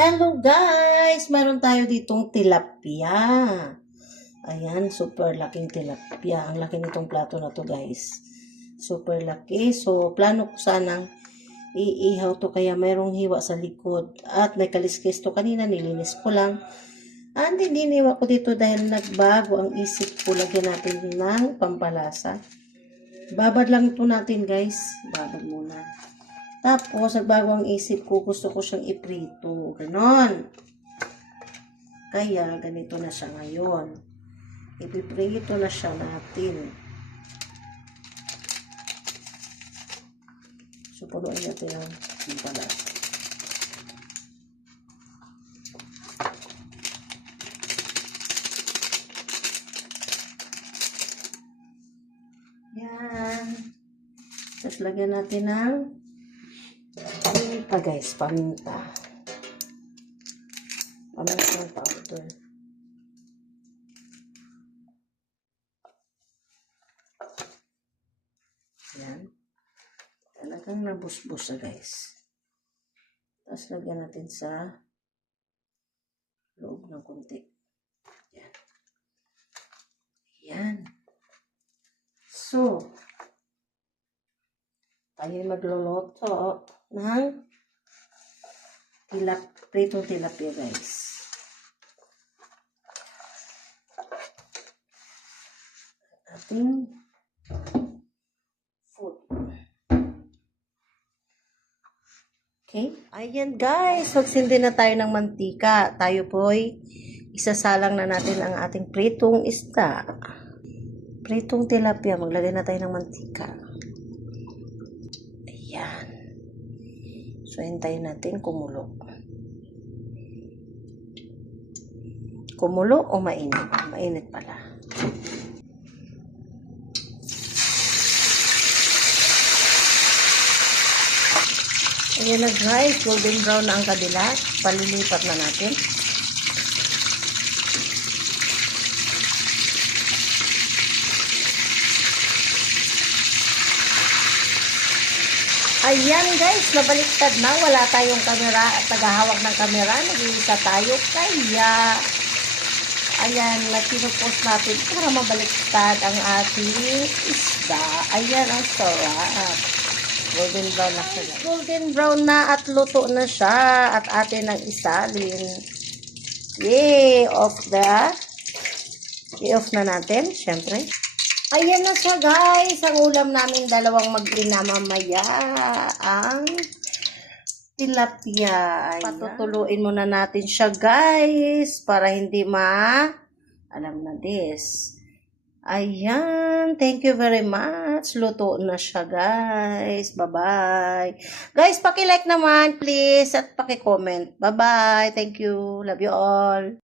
Hello guys! Meron tayo ditong tilapia. Ayan, super laking tilapia. Ang laki nitong plato na to guys. Super laki. So, plano ko sanang iihaw to kaya mayroong hiwa sa likod. At may kaliskis to kanina, nilinis ko lang. And diniwa ko dito dahil nagbago ang isip ko. Lagyan natin ng pampalasa. Babad lang ito natin guys. Babad muna. Tapos, nagbago ang isip ko, gusto ko siyang iprito. Ganon. Kaya, ganito na siya ngayon. Ipiprito na siya natin. So, punuin natin ang pampalasa. Yan. Tapos, lagyan natin ng paminta guys, paminta. Paminta powder. Yan. Talagang nabusbos siya guys. Tapos lagyan natin sa loob ng konti. Yan. Yan. So, tayo magluluto ng pritong tilapia guys. Ating food. Okay? Ayan guys, magsindi na tayo ng mantika. Tayo po'y isasalang na natin ang ating pritong isda. Pritong tilapia, maglagay na tayo ng mantika. Ayan. So, hintayin natin kumulo. Kumulo o mainit? Mainit pala. Ayan na guys, golden brown na ang kabila. Palilipat na natin. Ayan guys, nabaliktad na. Wala tayong kamera at tagahawak ng kamera. Nag-iisa tayo. Kaya, ayan, nakinupost natin para mabaliktad ang ating isda. Ayan, ang sarap. Golden brown na siya. Golden brown na at luto na siya. At atin ang isalin. Yay! Off na natin, syempre. Ayan na siya guys. Ang ulam namin dalawang maglina mamaya. Ang tilapia. Ayan. Patutuluin muna natin siya guys. Para hindi alam na this. Ayan. Thank you very much. Luto na siya guys. Bye-bye. Guys, paki-like naman please. At paki-comment. Bye-bye. Thank you. Love you all.